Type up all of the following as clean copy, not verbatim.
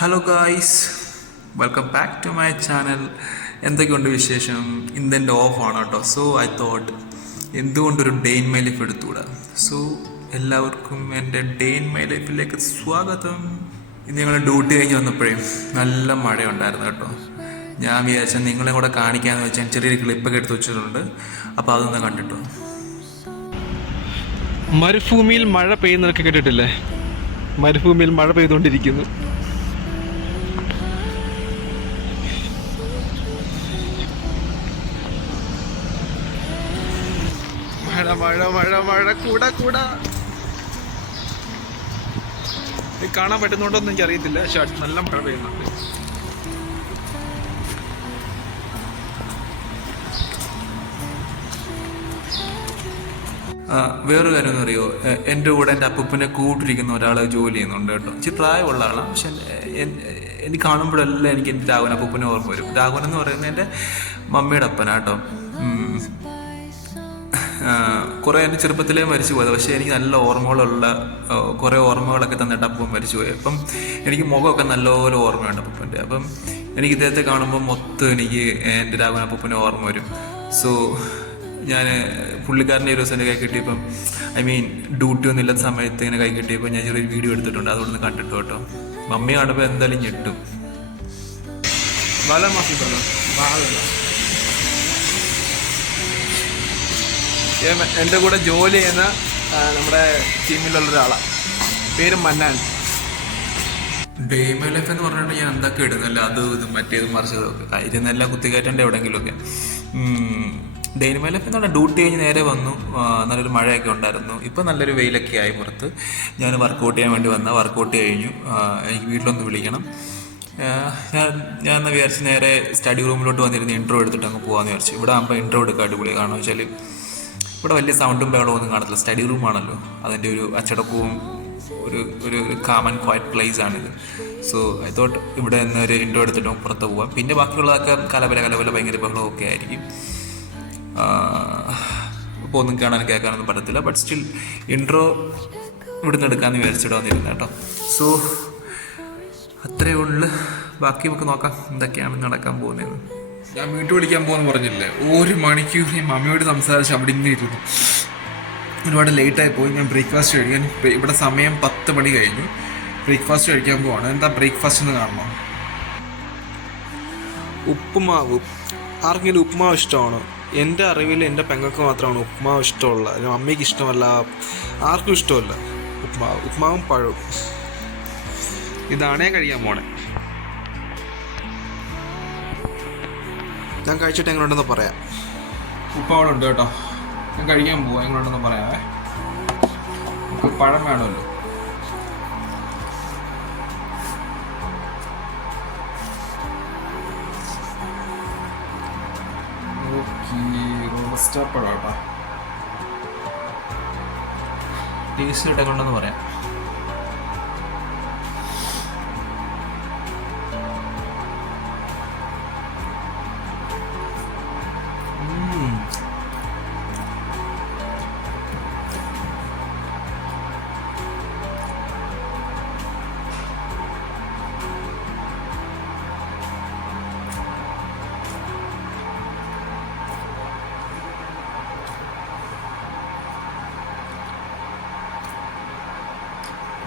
Hello guys, welcome back to my channel. എന്തൊക്കെയുണ്ട് വിശേഷം? ഇന്നെൻ്റെ ഓഫാണ് കേട്ടോ. സോ ഐ തോട്ട് എന്തുകൊണ്ടൊരു ഡേ ഇൻ മൈ ലൈഫ് എടുത്തുകൂടാ. സോ എല്ലാവർക്കും എൻ്റെ ഡേ ഇൻ മൈ ലൈഫിലേക്ക് സ്വാഗതം. ഇന്ന് ഞങ്ങൾ ഡ്യൂട്ടി കഴിഞ്ഞ് വന്നപ്പോഴേ നല്ല മഴയുണ്ടായിരുന്നു കേട്ടോ. ഞാൻ വിചാരിച്ചാൽ നിങ്ങളെ കൂടെ കാണിക്കാമെന്ന് വെച്ചാൽ ചെറിയൊരു ക്ലിപ്പൊക്കെ എടുത്ത് വെച്ചിട്ടുണ്ട്. അപ്പോൾ അതൊന്ന് കണ്ടിട്ടോ. മരുഭൂമിയിൽ മഴ പെയ്യുന്നതൊക്കെ കേട്ടിട്ടില്ലേ? മരുഭൂമിയിൽ മഴ പെയ്തുകൊണ്ടിരിക്കുന്നു. മഴ മഴ മഴ മഴ കൂടാ കൂടാ. കാണാൻ പറ്റുന്നുണ്ടോന്ന് എനിക്ക് അറിയത്തില്ല, പക്ഷെ നല്ല മഴ പെയ്യുന്നുണ്ട്. വേറൊരു കാര്യം എന്ന് അറിയോ, എൻ്റെ കൂടെ എൻ്റെ അപ്പൂപ്പനെ കൂട്ടിരിക്കുന്ന ഒരാൾ ജോലി ചെയ്യുന്നുണ്ട് കേട്ടോ. ഇച്ചിരി പ്രായമുള്ള ആളാണ്, പക്ഷെ എനിക്ക് കാണുമ്പോഴെല്ലാം എനിക്ക് എൻ്റെ രാഘവൻ അപ്പൂപ്പനെ ഓർമ്മ വരും. രാഘവൻ എന്ന് പറയുന്നത് എൻ്റെ മമ്മിയുടെ അപ്പനാട്ടോ. കുറേ എൻ്റെ ചെറുപ്പത്തിലേ മരിച്ചു പോയത്, പക്ഷേ എനിക്ക് നല്ല ഓർമ്മകളുള്ള കുറേ ഓർമ്മകളൊക്കെ തന്നിട്ട് അപ്പം മരിച്ചു പോയി. അപ്പം എനിക്ക് മുഖമൊക്കെ നല്ലപോലെ ഓർമ്മയുണ്ട് അപ്പൂപ്പൻ്റെ. അപ്പം എനിക്ക് ഇദ്ദേഹത്തെ കാണുമ്പോൾ മൊത്തം എനിക്ക് എൻ്റെ രാഘവൻ അപ്പൂപ്പനെ ഓർമ്മ വരും. സോ ഞാൻ പുള്ളിക്കാരൻ്റെ ഒരു ദിവസം എൻ്റെ കൈ കിട്ടിയപ്പം, ഡ്യൂട്ടി ഒന്നും ഇല്ലാത്ത സമയത്ത് ഇങ്ങനെ കൈ കിട്ടിയപ്പോൾ ഞാൻ ചെറിയൊരു വീഡിയോ എടുത്തിട്ടുണ്ട്. അതുകൊണ്ട് കണ്ടിട്ട് കേട്ടോ. മമ്മി കാണുമ്പോൾ എന്തായാലും ഞെട്ടും. എൻ്റെ കൂടെ ജോലി ചെയ്യുന്ന നമ്മുടെ ടീമിലുള്ള ഒരാളാണ്, പേര് മന്നാൻ. ഡേ മൈ ലൈഫ് എന്ന് പറഞ്ഞിട്ട് ഞാൻ എന്തൊക്കെ ഇടുന്നല്ല, അത് ഇത് മറ്റേത് മറിച്ചതൊക്കെ ഇരുന്നെല്ലാം കുത്തിക്കയറ്റേണ്ട എവിടെയെങ്കിലുമൊക്കെ. ഡേ മൈ ലൈഫ് എന്ന് പറഞ്ഞാൽ ഡ്യൂട്ടി കഴിഞ്ഞ് നേരെ വന്നു. നല്ലൊരു മഴയൊക്കെ ഉണ്ടായിരുന്നു. ഇപ്പം നല്ലൊരു വെയിലൊക്കെ ആയി പുറത്ത്. ഞാൻ വർക്കൗട്ട് ചെയ്യാൻ വേണ്ടി വന്ന വർക്കൗട്ട് കഴിഞ്ഞു. എനിക്ക് വീട്ടിലൊന്ന് വിളിക്കണം. ഞാൻ എന്നാൽ വിചാരിച്ച് നേരെ സ്റ്റഡി റൂമിലോട്ട് വന്നിരുന്ന് ഇൻട്രോ എടുത്തിട്ട് അങ്ങ് പോകാമെന്ന് വിചാരിച്ചു. ഇവിടെ ആകുമ്പോൾ ഇൻട്രോ എടുക്കുക അടിപൊളി. കാരണം വെച്ചാൽ ഇവിടെ വലിയ സൗണ്ടും ബഹളവും ഒന്നും കാണത്തില്ല. സ്റ്റഡി റൂമാണല്ലോ, അതിൻ്റെ ഒരു അച്ചടക്കവും ഒരു ഒരു കാമൻ ക്വയറ്റ് പ്ലേസ് ആണിത്. സോ ഐ തോട്ട് ഇവിടെ നിന്ന് ഒരു ഇൻട്രോ എടുത്തിട്ട് പുറത്ത് പോകാം. പിന്നെ ബാക്കിയുള്ളതൊക്കെ കലബല ഭയങ്കര ബഹളവും ഒക്കെ ആയിരിക്കും. ഇപ്പോൾ ഒന്നും കാണാനും കേൾക്കാനൊന്നും പറ്റത്തില്ല. ബട്ട് സ്റ്റിൽ ഇൻട്രോ ഇവിടുന്ന് എടുക്കാമെന്ന് വിചാരിച്ചിട്ട് വന്നിരുന്നു കേട്ടോ. സോ അത്രയേ ഉള്ളു. ബാക്കി നമുക്ക് നോക്കാം എന്തൊക്കെയാണ് നടക്കാൻ പോകുന്നത്. ഞാൻ വീട്ടിൽ വിളിക്കാൻ പോകുമെന്ന് പറഞ്ഞില്ലേ, ഒരു മണിക്കൂർ ഞാൻ മമ്മിയോട് സംസാരിച്ച് അവിടെ ഇങ്ങനെ ഇരുന്നു. ഒരുപാട് ലേറ്റായി പോയി. ഞാൻ ബ്രേക്ക്ഫാസ്റ്റ് കഴിക്കാൻ, ഇവിടെ സമയം 10 മണി കഴിഞ്ഞു. ബ്രേക്ക്ഫാസ്റ്റ് കഴിക്കാൻ പോവാണ്. എന്താ ബ്രേക്ക്ഫാസ്റ്റ് എന്ന് കാണണം? ഉപ്പുമാവ്. ആർക്കെങ്കിലും ഉപ്പുമാവ് ഇഷ്ടമാണോ? എൻ്റെ അറിവിൽ എൻ്റെ പെങ്ങൾക്ക് മാത്രമാണ് ഉപ്പുമാവ് ഇഷ്ടമുള്ള. അമ്മയ്ക്ക് ഇഷ്ടമല്ല, ആർക്കും ഇഷ്ടമല്ല ഉപ്പുമാവ്. ഉപ്പുമാവും പഴവും ഇതാണേ കഴിക്കാൻ പോണേ. ഞാൻ കഴിച്ചിട്ട് എങ്ങനെയുണ്ടെന്ന് പറയാം. ഉപ്പവിടെ കേട്ടോ. ഞാൻ കഴിക്കാൻ പോവാം. എങ്ങനെയുണ്ടെന്ന് പറയാമേ. നമുക്ക് പഴം വേണമല്ലോ. റോസ്റ്റപ്പഴം കേട്ടോ. ടേസ്റ്റ് കിട്ടാൻ കൊണ്ടെന്ന് പറയാം.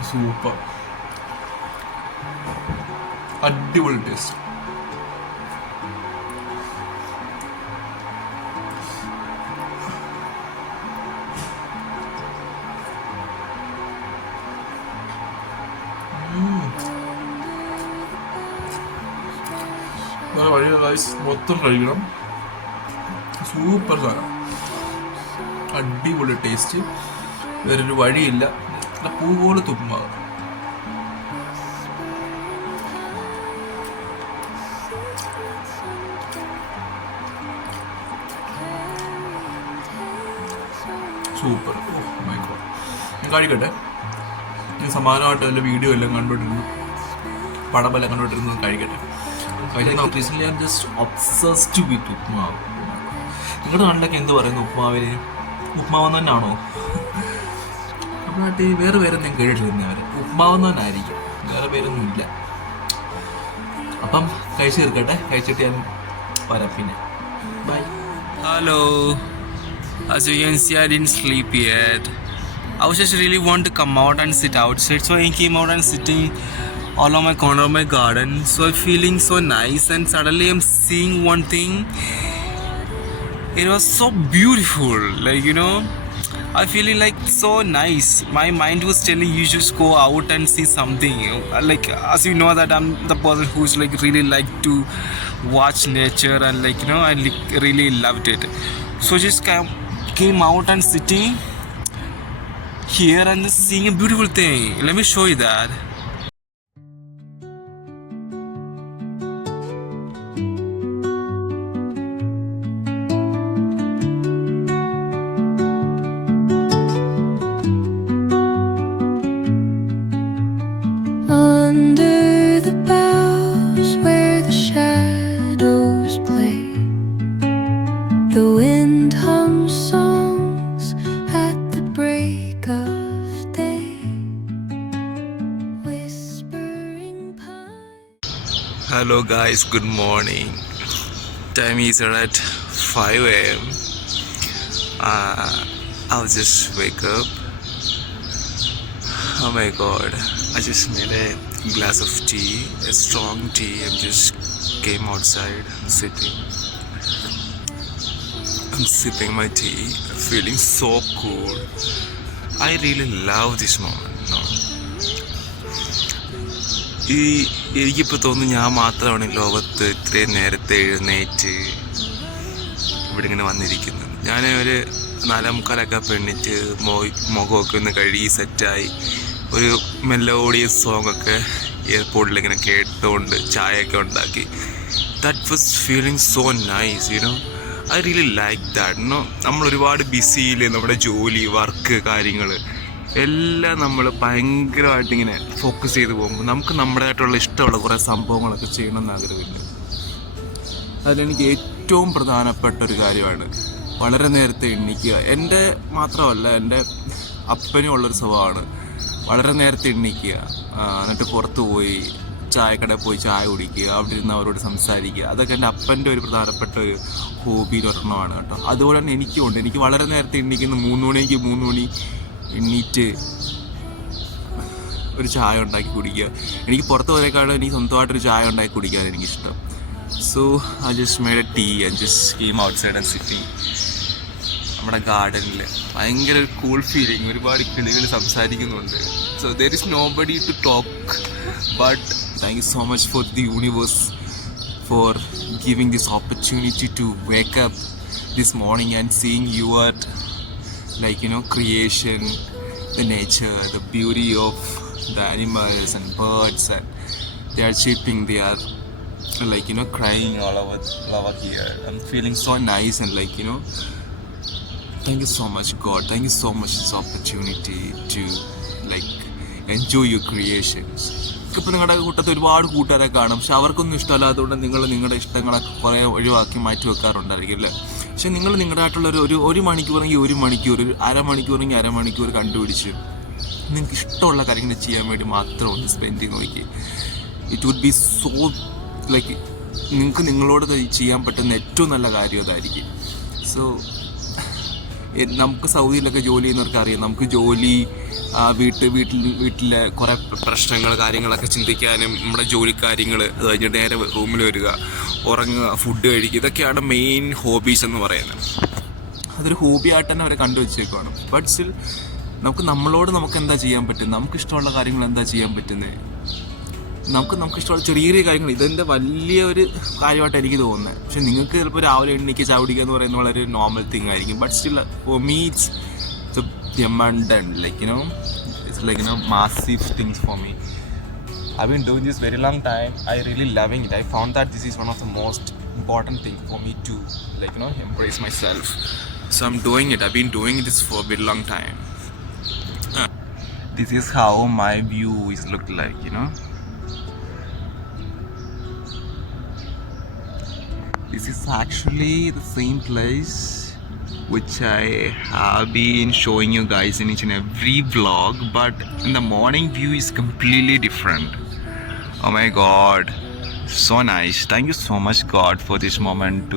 സൂപ്പർ, അടിപൊളി ടേസ്റ്റ്. വഴിയ റൈസ് മൊത്തം കഴിക്കണം. സൂപ്പർ സാധനം, അടിപൊളി ടേസ്റ്റ്. വേറൊരു വഴിയില്ല. പൂ പോലെ തുപ്പുമാവ്. സൂപ്പർ. Oh my God. ഞാൻ കഴിക്കട്ടെ. ഞാൻ സമാനമായിട്ട് വല്ല വീഡിയോ എല്ലാം കണ്ടുകൊണ്ടിരുന്നു, പടമെല്ലാം കണ്ടുകൊണ്ടിരുന്നു. കഴിക്കട്ടെ. Recently I am just obsessed with ഉപ്മാവ്. നിങ്ങളുടെ നാട്ടിലൊക്കെ എന്ത് പറയുന്നു ഉപ്മാവിന്? ഉപ്മാവ് തന്നെയാണോ? നമ്മുടെ നാട്ടിൽ വേറെ പേരൊന്നും കേട്ടിട്ടില്ല. ഉപ്മാവ് തന്നെ ആയിരിക്കും, വേറെ പേരൊന്നും ഇല്ല. അപ്പം കഴിച്ച് തീർക്കട്ടെ, കഴിച്ചിട്ട് ഞാൻ വരാം പിന്നെ. By. Hello. As you can see, I didn't sleep yet. I was just really want to come out and sit outside, so I came out and sitting all on my corner of my garden. So I'm feeling so nice, and suddenly I'm seeing one thing. It was so beautiful, like, you know, I feeling like so nice. My mind was telling you just go out and see something. Like, as you know that I'm the person who's like really like to watch nature, and like, you know, I really loved it. So just came out and sitting here and just seeing a beautiful thing. Let me show you that. Under the boughs where the shadows play, the wind hums songs at the break of day, whispering pines. Hello guys, good morning. Time is at 5 a.m. I'll just wake up. Oh my god, I just made a glass of tea, a strong tea. I just came outside, I'm sipping my tea, feeling so cool. I really love this moment, no? എനിക്കിപ്പോൾ തോന്നുന്നു ഞാൻ മാത്രമാണ് ലോകത്ത് ഇത്രയും നേരത്തെ എഴുന്നേറ്റ് ഇവിടെ ഇങ്ങനെ വന്നിരിക്കുന്നത്. ഞാൻ ഒരു 4:45 എണ്ണിട്ട് മുഖമൊക്കെ ഒന്ന് കഴുകി സെറ്റായി ഒരു മെലോഡിയസ് സോങ്ങൊക്കെ എയർപോർട്ടിൽ ഇങ്ങനെ കേട്ടുകൊണ്ട് ചായയൊക്കെ ഉണ്ടാക്കി. That was feeling so nice, you know. I really like that, you know. നമ്മൾ ഒരുപാട് ബിസിയിൽ നമ്മുടെ ജോലി, വർക്ക്, കാര്യങ്ങൾ എല്ലാം നമ്മൾ ഭയങ്കരമായിട്ട് ഇങ്ങനെ ഫോക്കസ് ചെയ്ത് പോകുമ്പോൾ നമുക്ക് നമ്മുടേതായിട്ടുള്ള ഇഷ്ടമുള്ള കുറേ സംഭവങ്ങളൊക്കെ ചെയ്യണമെന്ന് ആഗ്രഹമില്ല. അതിലെനിക്ക് ഏറ്റവും പ്രധാനപ്പെട്ട ഒരു കാര്യമാണ് വളരെ നേരത്തെ എണീക്കുക. എൻ്റെ മാത്രമല്ല, എൻ്റെ അപ്പനും ഉള്ളൊരു സ്വഭാവമാണ് വളരെ നേരത്തെ എണീക്കുക, എന്നിട്ട് പുറത്ത് പോയി ചായക്കടയിൽ പോയി ചായ കുടിക്കുക, അവിടെ ഇരുന്ന് അവരോട് സംസാരിക്കുക. അതൊക്കെ എൻ്റെ അപ്പൻ്റെ ഒരു പ്രധാനപ്പെട്ട ഒരു ഹോബിയിൽ ഒരെണ്ണമാണ് കേട്ടോ. അതുപോലെ തന്നെ എനിക്കുമുണ്ട്. എനിക്ക് വളരെ നേരത്തെ എണീക്കുന്ന 3 മണി എണ്ണീറ്റ് ഒരു ചായ ഉണ്ടാക്കി കുടിക്കുക. എനിക്ക് പുറത്ത് പോയേക്കാളും എനിക്ക് സ്വന്തമായിട്ടൊരു ചായ ഉണ്ടാക്കി കുടിക്കാൻ എനിക്കിഷ്ടം. So I just made a tea and just came outside and sitting നമ്മുടെ ഗാർഡനിൽ. ഭയങ്കര ഒരു കൂൾ ഫീലിംഗ്. ഒരുപാട് കിളികൾ സംസാരിക്കുന്നുണ്ട്. So there is nobody to talk, but thank you so much for the universe for giving this opportunity to wake up this morning and seeing your like, you know, creation, the nature, the beauty of the animals and birds, and they are chirping, they are like, you know, crying all over here. I'm feeling so nice and like, you know, thank you so much God, thank you so much this opportunity to like enjoy your creations. ഇപ്പോൾ നിങ്ങളുടെ കൂട്ടത്തിൽ ഒരുപാട് കൂട്ടുകാരെ കാണും, പക്ഷെ അവർക്കൊന്നും ഇഷ്ടമല്ലാത്തതുകൊണ്ട് നിങ്ങൾ നിങ്ങളുടെ ഇഷ്ടങ്ങളൊക്കെ കുറേ ഒഴിവാക്കി മാറ്റി വെക്കാറുണ്ടായിരിക്കും അല്ലേ. പക്ഷെ നിങ്ങൾ നിങ്ങളുടേതായിട്ടുള്ള ഒരു മണിക്കൂറെങ്കിൽ ഒരു മണിക്കൂർ, ഒരു അരമണിക്കൂറെങ്കിൽ അരമണിക്കൂർ കണ്ടുപിടിച്ച് നിങ്ങൾക്ക് ഇഷ്ടമുള്ള കാര്യങ്ങൾ ചെയ്യാൻ വേണ്ടി മാത്രം ഒന്ന് സ്പെൻഡ് ചെയ്ത് നോക്കി. It would be so like നിങ്ങൾക്ക് നിങ്ങളോട് ചെയ്യാൻ പറ്റുന്ന ഏറ്റവും നല്ല കാര്യം അതായിരിക്കും. സോ നമുക്ക് സൗദിയിലൊക്കെ ജോലി ചെയ്യുന്നവർക്ക് അറിയാം, നമുക്ക് ജോലി, വീട്ടിലെ കുറേ പ്രശ്നങ്ങൾ, കാര്യങ്ങളൊക്കെ ചിന്തിക്കാനും നമ്മുടെ ജോലി കാര്യങ്ങൾ, അത് കഴിഞ്ഞിട്ട് നേരെ റൂമിൽ വരിക, ഉറങ്ങുക, ഫുഡ് കഴിക്കുക, ഇതൊക്കെയാണ് മെയിൻ ഹോബീസ് എന്ന് പറയുന്നത്. അതൊരു ഹോബിയായിട്ട് തന്നെ അവരെ കണ്ടുവച്ചേക്കുവാണ്. ബട്ട് സ്റ്റിൽ നമുക്ക് എന്താ ചെയ്യാൻ പറ്റുന്നത്, നമുക്കിഷ്ടമുള്ള കാര്യങ്ങൾ എന്താ ചെയ്യാൻ പറ്റുന്നത്, നമുക്ക് ഇഷ്ടമുള്ള ചെറിയ ചെറിയ കാര്യങ്ങൾ. ഇതെൻ്റെ വലിയൊരു കാര്യമായിട്ട് എനിക്ക് തോന്നുന്നത്. പക്ഷെ നിങ്ങൾക്ക് ചിലപ്പോൾ രാവിലെ എണ്ണീക്ക് ചാവടിക്കുക എന്ന് പറയുന്നത് വളരെ നോർമൽ തിങ് ആയിരിക്കും. But still for me it's abundant, like, you know, it's like, you know, massive things for me. I've been doing this very long time. I really loving it. I found that this is one of the most important things for me to, like, you know, embrace myself. So I'm doing it. I've been doing this for a very long time. This is how my view is look like, you know. This is actually the same place which I have been showing you guys in each and every vlog, but in the morning view is completely different. Oh my god, So nice. Thank you so much, God, for this moment.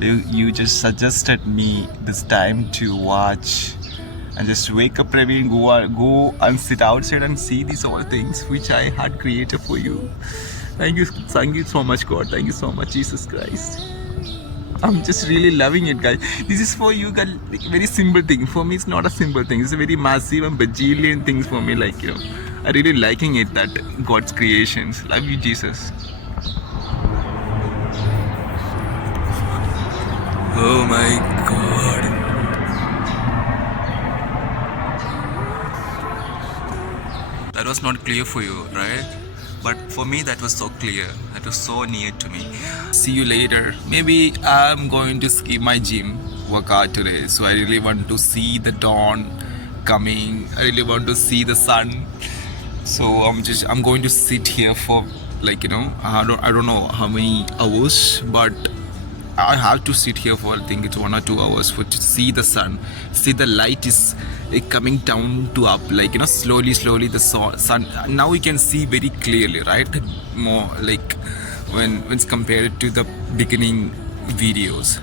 You just suggested me this time to watch and just wake up, Praveen, go and sit outside and see these all things which I had created for you. Thank you so much, God. Thank you so much, Jesus Christ. I'm just really loving it, guys. This is for you, guys. Like, very simple thing. For me, it's not a simple thing. It's a very massive and bajillion things for me. Like, you know, I really liking it, that God's creations. Love you, Jesus. Oh my God. That was not clear for you, right? But for me, that was so clear. That was so near to me. See you later. Maybe I'm going to skip my gym workout today. So I really want to see the dawn coming. I really want to see the sun. So I'm going to sit here for, like, you know, I don't know how many hours, but I have to sit here for, I think it's 1 or 2 hours for to see the sun. See the light is coming down to up, like, you know, slowly the sun. Now we can see very clearly, right? More like when it's compared to the beginning videos.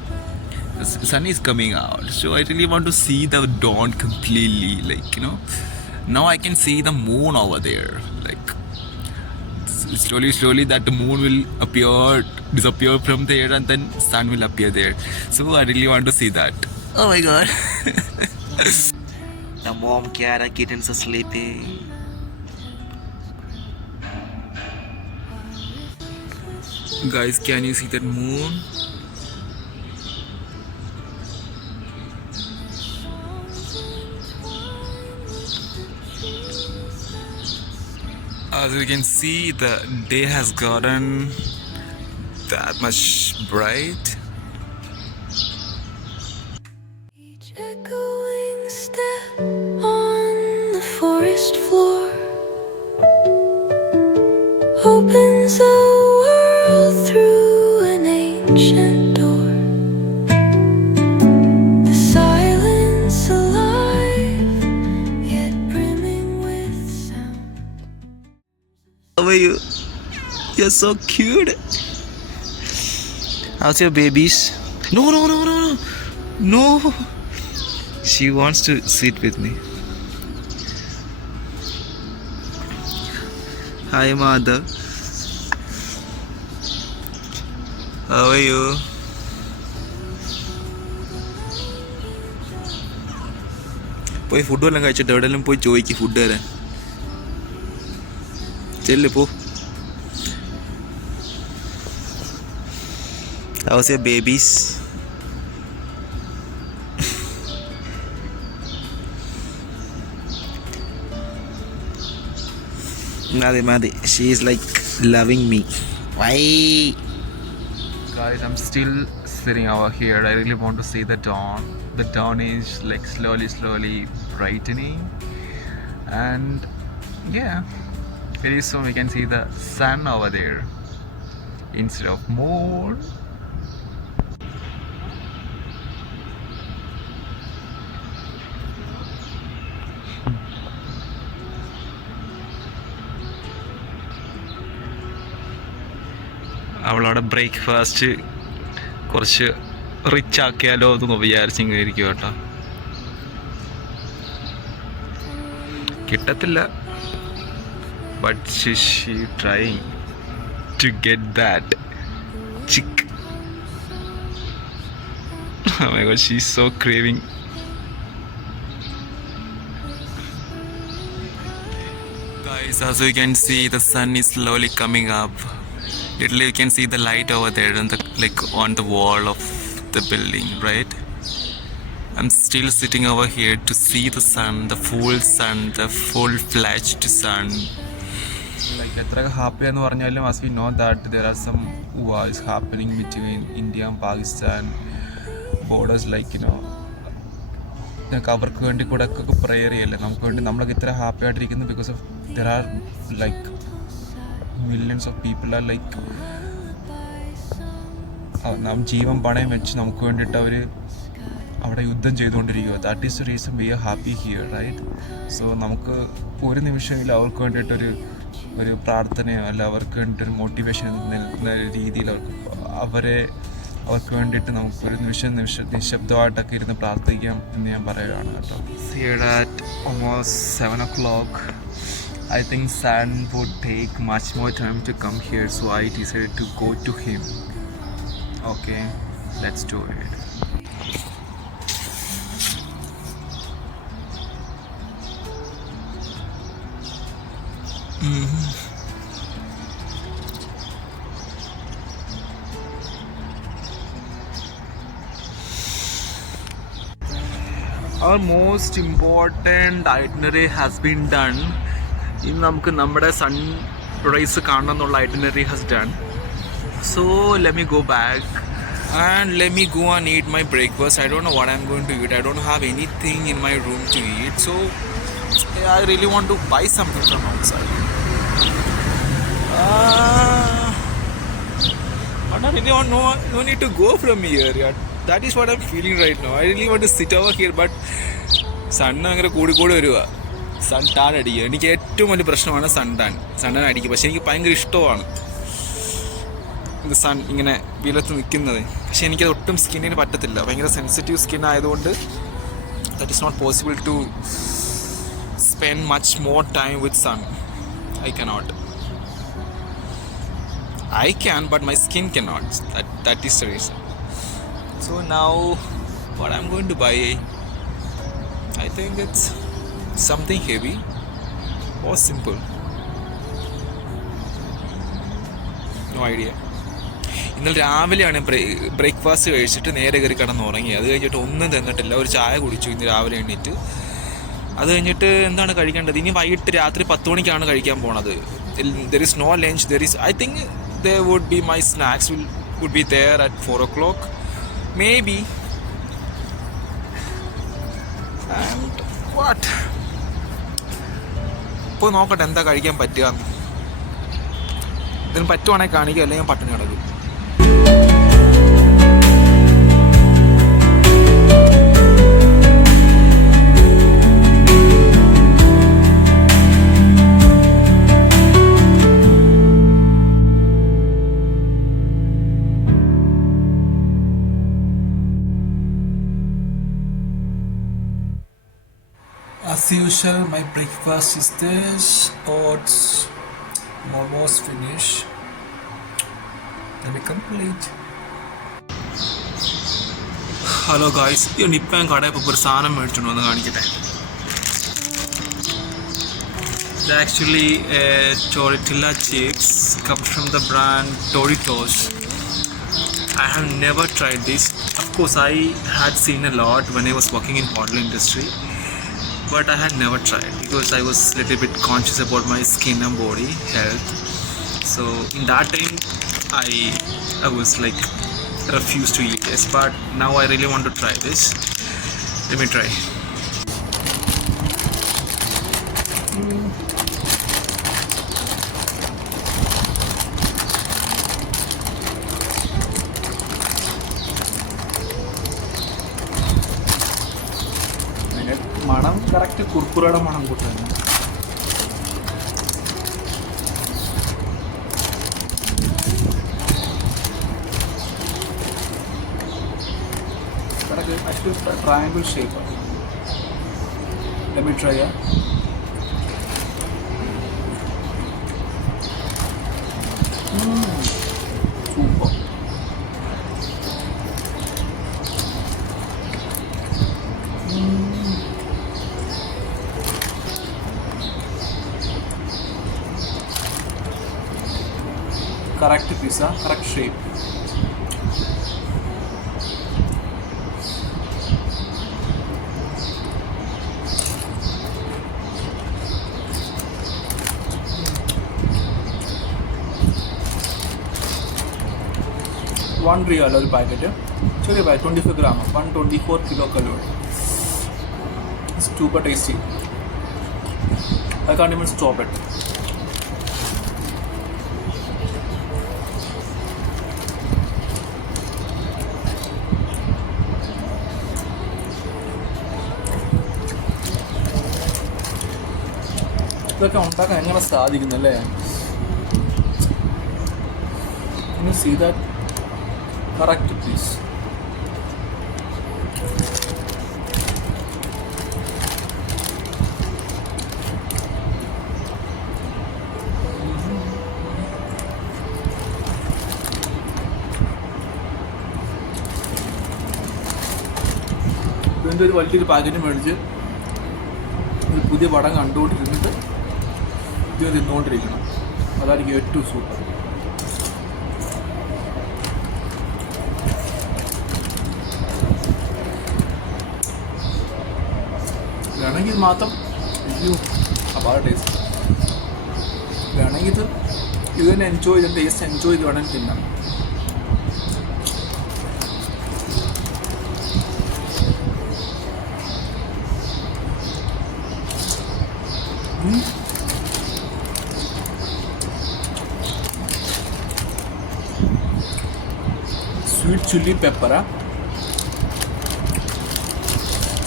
The sun is coming out, so I really want to see the dawn completely, like, you know. Now I can see the moon over there, like slowly that the moon will disappear from there, and then sun will appear there. So I really want to see that. Oh my God. The mom Kiara kittens are sleeping. Guys, can you see that moon? As you can see, the day has gotten that much bright. Each echoing step on the forest floor opens a world through an ancient door. The silence alive, yet brimming with sound. How are you? You're so cute. How's your babies? No. She wants to sit with me. Hi, mother. How are you? പോയി food വല്ലതും കഴിച്ചിട്ട് എവിടെയെങ്കിലും പോയി ചോദിക്കും food തരാൻ. ചെല്ല് പോ. How's your babies? Madi. She is like loving me. Why? Guys, I'm still sitting over here. I really want to see the dawn. The dawn is like slowly brightening, and yeah, very soon we can see the sun over there instead of moon. അവളവിടെ breakfast കുറച്ച് rich ആക്കിയാലോ എന്നൊന്ന് വിചാരിച്ചിങ്ങനെ ഇരിക്കും കേട്ടോ. കിട്ടത്തില്ല, but she trying to get that chick. Oh my God, she's so craving. Guys, as you can see, the sun is slowly coming up. Literally, you can see the light over there and on the wall of the building, right? I'm still sitting over here to see the sun, the full-fledged sun. Like എത്ര happy എന്ന് പറഞ്ഞാലും as we know that there are some wars happening between India and Pakistan borders, like, you know, നമുക്ക് അവർക്ക് വേണ്ടി കൂടെ ഒക്കെ prayer ചെയ്യല്ലേ, നമുക്ക് വേണ്ടി നമ്മളൊക്കെ ഇത്ര ഹാപ്പി ആയിട്ടിരിക്കുന്നു because of there are like millions of people are like നാം ജീവൻ പണയം വെച്ച് നമുക്ക് വേണ്ടിയിട്ട് അവർ അവിടെ യുദ്ധം ചെയ്തുകൊണ്ടിരിക്കുക. That is the reason we are happy here, right? So നമുക്ക് ഒരു നിമിഷമെങ്കിലും അവർക്ക് വേണ്ടിയിട്ടൊരു ഒരു പ്രാർത്ഥനയോ അല്ല അവർക്ക് വേണ്ടിയിട്ടൊരു മോട്ടിവേഷൻ എന്ന രീതിയിൽ അവർക്ക് വേണ്ടിയിട്ട് നമുക്കൊരു നിശബ്ദമായിട്ടൊക്കെ ഇരുന്ന് പ്രാർത്ഥിക്കാം എന്ന് ഞാൻ പറയുകയാണ് കേട്ടോ. Here at almost 7 o'clock, I think San would take much more time to come here, so I decided to go to him. Okay, let's do it. Our most important itinerary has been done. ഇന്ന് നമുക്ക് നമ്മുടെ sunrise കാണണം എന്നുള്ള itinerary has done. So let me go back and let me go and eat my breakfast. I don't know what I'm going to eat. I don't have anything in my room to eat. So I really want to buy something from outside. But I really want no need to go from here. Yeah. That is what I'm feeling right now. I really want to sit over here, but sun ഭയങ്കര കൂടി വരിക. Sun tan അടിക്കുക. എനിക്ക് ഏറ്റവും വലിയ പ്രശ്നമാണ് sun tan അടിക്കുക. പക്ഷേ എനിക്ക് ഭയങ്കര ഇഷ്ടമാണ് ഇത് സൺ ഇങ്ങനെ വിലത്ത് നിൽക്കുന്നത്. പക്ഷേ എനിക്കത് ഒട്ടും സ്കിന്നിന് പറ്റത്തില്ല. ഭയങ്കര സെൻസിറ്റീവ് സ്കിൻ ആയതുകൊണ്ട് that is not possible to spend much more time with sun. I cannot. I can, but my skin cannot. That is the reason. So now what I'm going to buy, I think it's something heavy or simple. No idea. ഇന്നലെ രാവിലെയാണ് breakfast കഴിച്ചിട്ട് നേരെ കയറി കിടന്നുറങ്ങി. അത് കഴിഞ്ഞിട്ട് ഒന്നും തന്നിട്ടില്ല. ഒരു ചായ കുടിച്ചു ഇന്ന് രാവിലെ എണീറ്റ്. അത് കഴിഞ്ഞിട്ട് എന്താണ് കഴിക്കേണ്ടത്? ഇനി വൈകിട്ട് രാത്രി 10 മണിക്കാണ് കഴിക്കാൻ പോണത്. There is no lunch. I think there would be my snacks would be there at 4 o'clock. Maybe. And what? ഇപ്പോൾ നോക്കട്ടെ എന്താ കഴിക്കാൻ പറ്റുക. ഇതിന് പറ്റുവാണെങ്കിൽ കാണിക്കുക, അല്ലെങ്കിൽ ഞാൻ പട്ടിണി കിടക്കും. As usual, my breakfast is this: oats, almost finished. Let me complete. Hello guys, ഇപ്പം ഞാൻ കടയിൽ ഇപ്പോൾ ഒരു സാധനം മേടിച്ചിട്ട് വന്ന് കാണിക്കട്ടെ. ഇത് actually tortilla chips, comes from the brand Doritos. I have never tried this. Of course, I had seen a lot when I was working in hotel industry, but I had never tried because I was a little bit conscious about my skin and body health. So in that time I was like refused to eat this, but now I really want to try this. Let me try. മണം correct കുർക്കുറയുടെ മണം കൂട്ടുന്നു. Actually triangle shape. Let me try. Super. Correct pizza, correct shape. $1 ഒരു packet, ചെറിയ packet, 25 gram, 124 kilocalorie. It's super tasty. I can't even stop it. ഇതൊക്കെ ഉണ്ടാക്കാൻ എങ്ങനെ സാധിക്കുന്നല്ലേ? Can you see that? Correct, please. ഇതിൻ്റെ ഒരു വലിയൊരു പാക്കറ്റ് മേടിച്ച് ഒരു പുതിയ പടം കണ്ടുകൊണ്ടിരുന്നിട്ട് ഇത് തിന്നുകൊണ്ടിരിക്കണം. അതായിരിക്കും ഏറ്റവും സൂപ്പർ. വേണമെങ്കിൽ ഇത് മാത്രം അപാര ടേസ്റ്റ്. വേണമെങ്കിൽ ഇത് തന്നെ എൻജോയ് ചെയ്ത് ടേസ്റ്റ് എൻജോയ് ചെയ്ത് വേണമെങ്കിൽ തിന്നാം. സ്വീറ്റ് ചില്ലി പെപ്പറാ,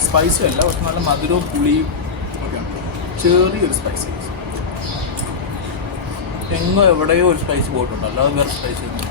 സ്പൈസി അല്ല, പക്ഷെ നല്ല മധുരവും പുളിയും ഒക്കെ ചെറിയൊരു സ്പൈസി. എങ്ങോ എവിടെയോ ഒരു സ്പൈസ് പോയിട്ടുണ്ട്, അല്ലാതെ വേറെ സ്പൈസി ഒന്നും.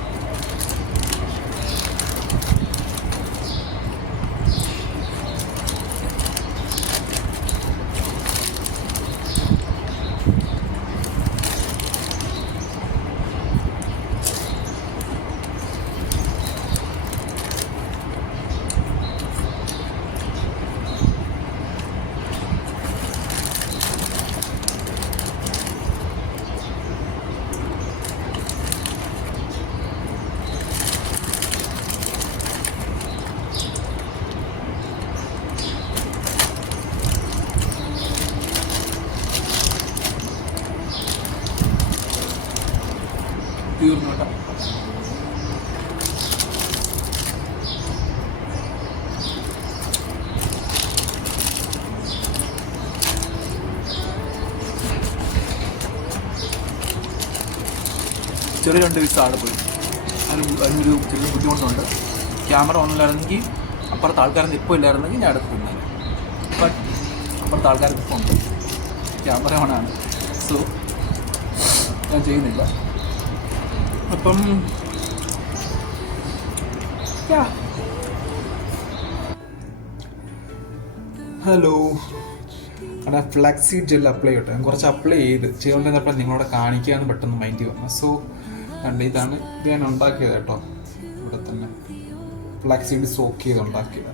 തീർന്നു കേട്ടോ. ചെറിയ 2 വീക്സ് ആടെ പോയി. അതിനൊരു ചെറിയ ബുദ്ധിമുട്ടുണ്ട്. ക്യാമറ ഓണിലായിരുന്നെങ്കിൽ അപ്പുറത്ത് ആൾക്കാരൊന്നും ഇപ്പോൾ ഇല്ലായിരുന്നെങ്കിൽ ഞാൻ അടുത്ത് തിന്നാലും. ബട്ട് അപ്പുറത്ത് ആൾക്കാർക്ക് ഇപ്പോൾ ഉണ്ട്, ക്യാമറ ഓണാണ്. സോ ഞാൻ ചെയ്യുന്നില്ല. അപ്പം ഹലോ, അവിടെ ഫ്ലാക്സീഡ് ജെൽ അപ്ലൈ ചെയ്യട്ടെ. ഞാൻ കുറച്ച് അപ്ലൈ ചെയ്തുകൊണ്ടിരുന്നപ്പോൾ നിങ്ങളോട് കാണിക്കാമെന്ന് പെട്ടെന്ന് മൈൻഡ് വന്നു. സോ ഇത് ഞാൻ ഉണ്ടാക്കിയത് കേട്ടോ. ഇവിടെ തന്നെ ഫ്ലാക്സീഡ് സോക്ക് ചെയ്ത് ഉണ്ടാക്കിയത്.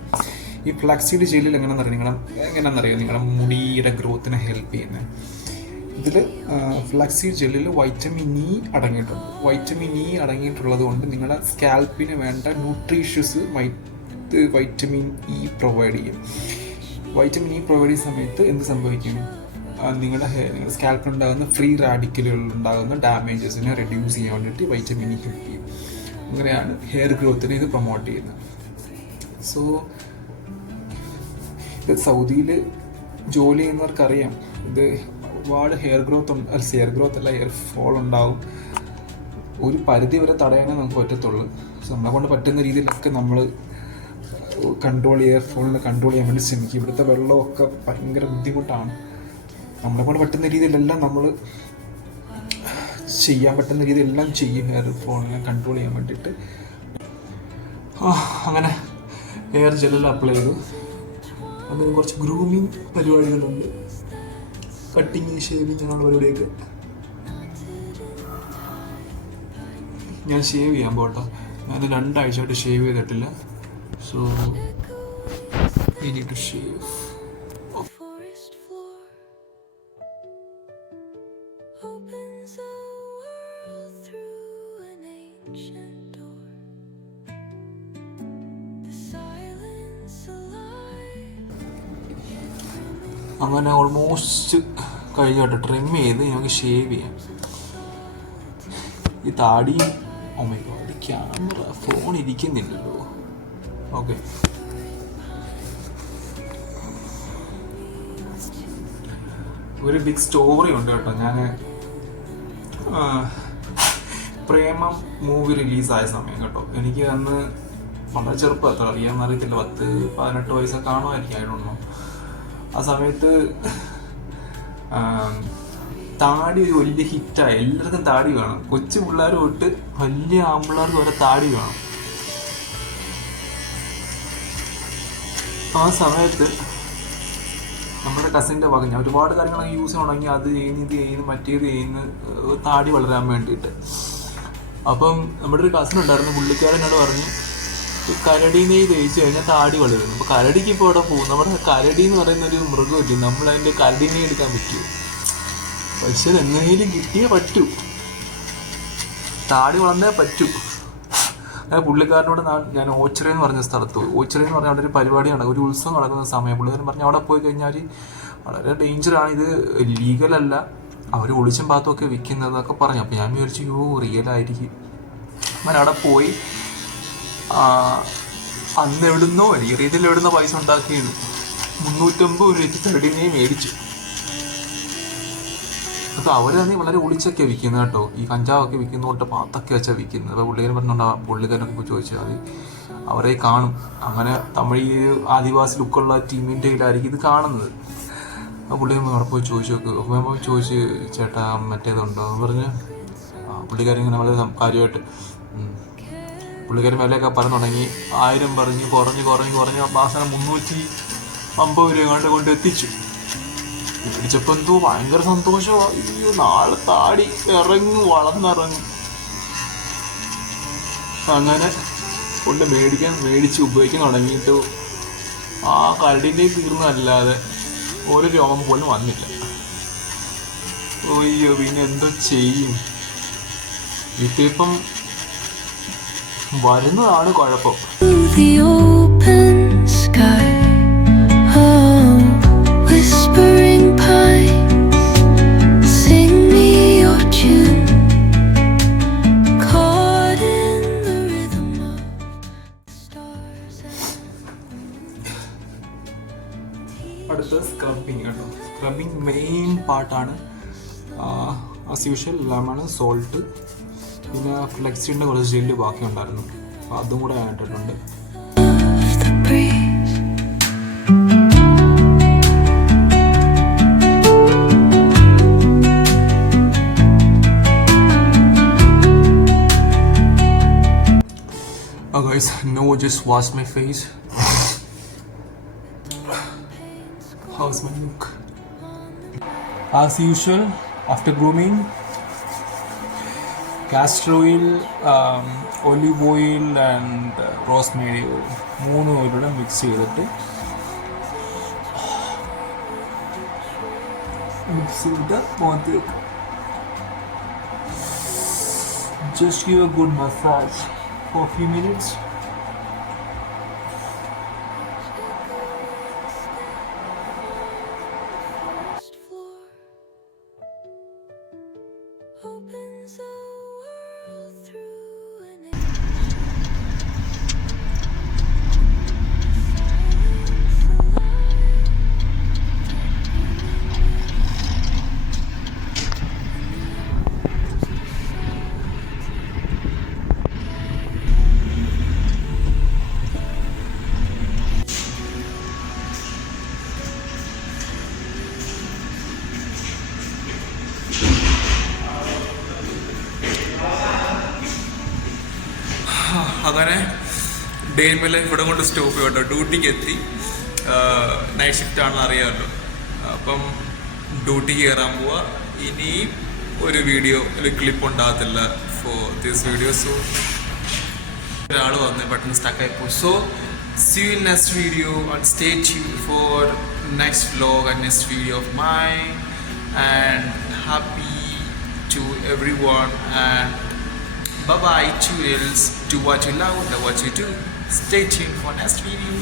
ഈ ഫ്ലാക്സീഡ് ജെല്ലിൽ എങ്ങനെയാണെന്നറിയോ നിങ്ങളുടെ മുടിയുടെ ഗ്രോത്തിനെ ഹെൽപ്പ് ചെയ്യുന്നത്. ഇതിൽ ഫ്ലാക്സീഡ് ജെല്ലിൽ വൈറ്റമിൻ ഇ അടങ്ങിയിട്ടുണ്ട്. വൈറ്റമിൻ ഇ അടങ്ങിയിട്ടുള്ളത് കൊണ്ട് നിങ്ങളുടെ സ്കാൽപ്പിന് വേണ്ട ന്യൂട്രീഷ്യസ് വൈറ്റമിൻ ഇ പ്രൊവൈഡ് ചെയ്യും. വൈറ്റമിൻ ഇ പ്രൊവൈഡ് ചെയ്യുന്ന സമയത്ത് എന്ത് സംഭവിക്കും? നിങ്ങളുടെ സ്കാൽപ്പിനുണ്ടാകുന്ന ഫ്രീ റാഡിക്കലുകൾ ഉണ്ടാകുന്ന ഡാമേജസിനെ റെഡ്യൂസ് ചെയ്യാൻ വേണ്ടിയിട്ട് വൈറ്റമിൻ ഇ ഹെൽപ്പ് ചെയ്യും. അങ്ങനെയാണ് ഹെയർ ഗ്രോത്തിനെ ഇത് പ്രൊമോട്ട് ചെയ്യുന്നത്. സോ ഇത് സൗദിയിൽ ജോലി ചെയ്യുന്നവർക്കറിയാം, ഇത് ഒരുപാട് ഹെയർ ഗ്രോത്ത് അല്ല ഹെയർ ഫോൾ ഉണ്ടാവും. ഒരു പരിധി വരെ തടയാനേ നമുക്ക് പറ്റത്തുള്ളൂ. സോ നമ്മളെ കൊണ്ട് പറ്റുന്ന രീതിയിലൊക്കെ നമ്മൾ ഹെയർ ഫോളിനെ കൺട്രോൾ ചെയ്യാൻ വേണ്ടി ശ്രമിക്കും. ഇവിടുത്തെ വെള്ളമൊക്കെ ഭയങ്കര ബുദ്ധിമുട്ടാണ്. നമ്മളെ കൊണ്ട് പറ്റുന്ന രീതിയിലെല്ലാം നമ്മൾ ചെയ്യാൻ പറ്റുന്ന രീതിയിലെല്ലാം ചെയ്യും ഹെയർ ഫോളിനെ കൺട്രോൾ ചെയ്യാൻ വേണ്ടിയിട്ട്. അങ്ങനെ ഹെയർ ജെല്ലെല്ലാം അപ്ലൈ ചെയ്തു. അങ്ങനെ കുറച്ച് ഗ്രൂമിങ് പരിപാടികളുണ്ട്, കട്ടിങ് ഷേവിങ് അങ്ങനെയുള്ള പരിപാടിയൊക്കെ. ഞാൻ ഷേവ് ചെയ്യാൻ പോട്ടോ. ഞാൻ 2 ആഴ്ചയായിട്ട് ഷേവ് ചെയ്തിട്ടില്ല. So I need to shave. forest floor opens a world through an ancient door. The silence alive. അങ്ങനെ ഓൾമോസ്റ്റ് കഴിഞ്ഞു കേട്ടോ. ട്രിം ചെയ്ത് ഞങ്ങൾക്ക് ഷേവ് ചെയ്യാം. ഈ താടിയും ക്യാമറ ഫോൺ ഇരിക്കുന്നില്ലല്ലോ. ഓക്കെ, ഒരു ബിഗ് സ്റ്റോറി ഉണ്ട് കേട്ടോ. ഞാൻ പ്രേമം മൂവി റിലീസായ സമയം കേട്ടോ, എനിക്ക് അന്ന് വളരെ ചെറുപ്പം, അത്ര അറിയാമെന്ന് അറിയത്തില്ല, 10-18 വയസ്സൊക്കെ കാണുമായിരിക്കും, ആയിരുന്നു. ആ സമയത്ത് താടി ഒരു വലിയ ഹിറ്റായി. എല്ലാവർക്കും താടി വേണം. കൊച്ചു പിള്ളേർ തൊട്ട് വലിയ ആമ്പിള്ളേർക്ക് വരെ താടി വേണം. ആ സമയത്ത് നമ്മുടെ കസിൻ്റെ ഭാഗം ഞാൻ ഒരുപാട് കാര്യങ്ങളൊക്കെ യൂസ് ചെയ്യണമെങ്കിൽ അത് ചെയ്യുന്നു, ഇത് ചെയ്യുന്നു, മറ്റേത് ചെയ്യുന്നു, താടി വളരാൻ വേണ്ടിയിട്ട്. അപ്പം നമ്മുടെ ഒരു കസിൻ ഉണ്ടായിരുന്നു. പുള്ളിക്കാരനോട് പറഞ്ഞു കരടി നെയ്യ് തേച്ച് കഴിഞ്ഞാൽ താടി വളരുന്നു. അപ്പോൾ കരടിക്ക് ഇപ്പോൾ അവിടെ പോകും. നമ്മുടെ കരടി എന്ന് പറയുന്നൊരു മൃഗമില്ല, നമ്മളതിൻ്റെ കരടി നെയ്യ് എടുക്കാൻ പറ്റുമോ? പക്ഷെ എങ്ങനെയും കിട്ടിയേ പറ്റൂ, താടി വളർന്നേ പറ്റൂ. അങ്ങനെ പുള്ളിക്കാരനോട് ഞാൻ ഓച്ചിറ എന്ന് പറഞ്ഞ സ്ഥലത്ത് പോയി. ഓച്ചിറ എന്ന് പറഞ്ഞാൽ അവിടെ ഒരു പരിപാടി നടക്കും, ഒരു ഉത്സവം നടക്കുന്ന സമയം. പുള്ളിക്കാരൻ പറഞ്ഞു അവിടെ പോയി കഴിഞ്ഞാൽ വളരെ ഡേഞ്ചറാണ്, ഇത് ലീഗലല്ല, അവർ ഒളിച്ചും പാത്തുമൊക്കെ വിൽക്കുന്നതൊക്കെ പറഞ്ഞു. അപ്പോൾ ഞാൻ വിചാരിച്ചു റിയലായിരിക്കും. അങ്ങനെ അവിടെ പോയി അന്ന് എവിടുന്നോ വലിയ രീതിയിൽ എവിടുന്നോ പൈസ ഉണ്ടാക്കിയത് 350 രൂപയ്ക്ക് കരടിനെയും മേടിച്ചു. അപ്പോൾ അവരന്ന് വളരെ ഒളിച്ചൊക്കെ വിൽക്കുന്നത് കേട്ടോ. ഈ കഞ്ചാവൊക്കെ വിൽക്കുന്നതുകൊണ്ട് പാത്തൊക്കെ വെച്ചാൽ വിൽക്കുന്നത്. അപ്പോൾ പുള്ളിക്കാരൻ പറഞ്ഞുകൊണ്ട് പുള്ളിക്കാരനൊക്കെ പോയി ചോദിച്ചാൽ മതി, അവരെ കാണും. അങ്ങനെ തമിഴ് ആദിവാസി ലുക്കുള്ള ടീമിൻ്റെ കയ്യിലായിരിക്കും ഇത് കാണുന്നത്. അപ്പോൾ പുള്ളിക്കാരൻ അവിടെ പോയി ചോദിച്ചു നോക്കും. അപ്പോൾ ചോദിച്ച് ചേട്ടാ മറ്റേതുണ്ടോ എന്ന് പറഞ്ഞ് പുള്ളിക്കാരൻ ഇങ്ങനെ വളരെ കാര്യമായിട്ട് പുള്ളിക്കാരൻ വിലയൊക്കെ പറഞ്ഞു തുടങ്ങി. 1000 പറഞ്ഞ് കുറഞ്ഞ് അവസാനം 350 രൂപ കൊണ്ട് എത്തിച്ചു. പിടിച്ചപ്പോൾ എന്തോ ഭയങ്കര സന്തോഷമാണ്. അയ്യോ നാളെ താടി വളർന്നിറങ്ങും. അങ്ങനെ കൊണ്ട് മേടിച്ച് ഉപയോഗിക്കാൻ തുടങ്ങിയിട്ട് ആ കരടിൻ്റെ തീർന്നല്ലാതെ ഒരു രോഗം പോലും വന്നില്ല. അയ്യോ പിന്നെ എന്തോ ചെയ്യും, ഇതിപ്പം വരുന്നതാണ് കുഴപ്പം. The open sky, oh, whispering pines, sing me your tune, caught in the rhythm of the stars അടുത്ത സ്ക്രബിങ് കേട്ടോ. സ്ക്രബിങ് മെയിൻ പാർട്ടാണ്. ആസ് യൂഷ്വൽ ലെമൺ, സോൾട്ട്, പിന്നെ ഫ്ലെക്സിൻ്റെ കുറച്ച് ജെല്ല് ബാക്കി ഉണ്ടായിരുന്നു, അപ്പോൾ അതും കൂടെ ഞാൻ ഇട്ടിട്ടുണ്ട്. the breeze. Oh guys, no, just wash my face. How's my look? As usual, after grooming, castor oil, olive oil and rosemary oil, 3 ഓയിലൂടെ mix ചെയ്തിട്ട് മുഖത്ത് വെക്കും. Just give a good massage for a few minutes. First floor opens a world through an അങ്ങനെ day in my life ഇവിടെ കൊണ്ട് stop ചെയ്യട്ടോ. ഡ്യൂട്ടിക്ക് എത്തി. Night shift ആണെന്ന് അറിയാമല്ലോ. അപ്പം ഡ്യൂട്ടിക്ക് കയറാൻ പോവാ. ഇനിയും ഒരു ക്ലിപ്പ് ഉണ്ടാകത്തില്ല ഫോർ ദിസ് വീഡിയോ. സോ ഒരാൾ വന്ന് പെട്ടെന്ന് സ്റ്റക്കായിപ്പോ. So see you in next video and stay tuned for next vlog and next video of mine. And happy to everyone and bye bye, toodles. Do what you love, do what you do. Stay tuned for next video.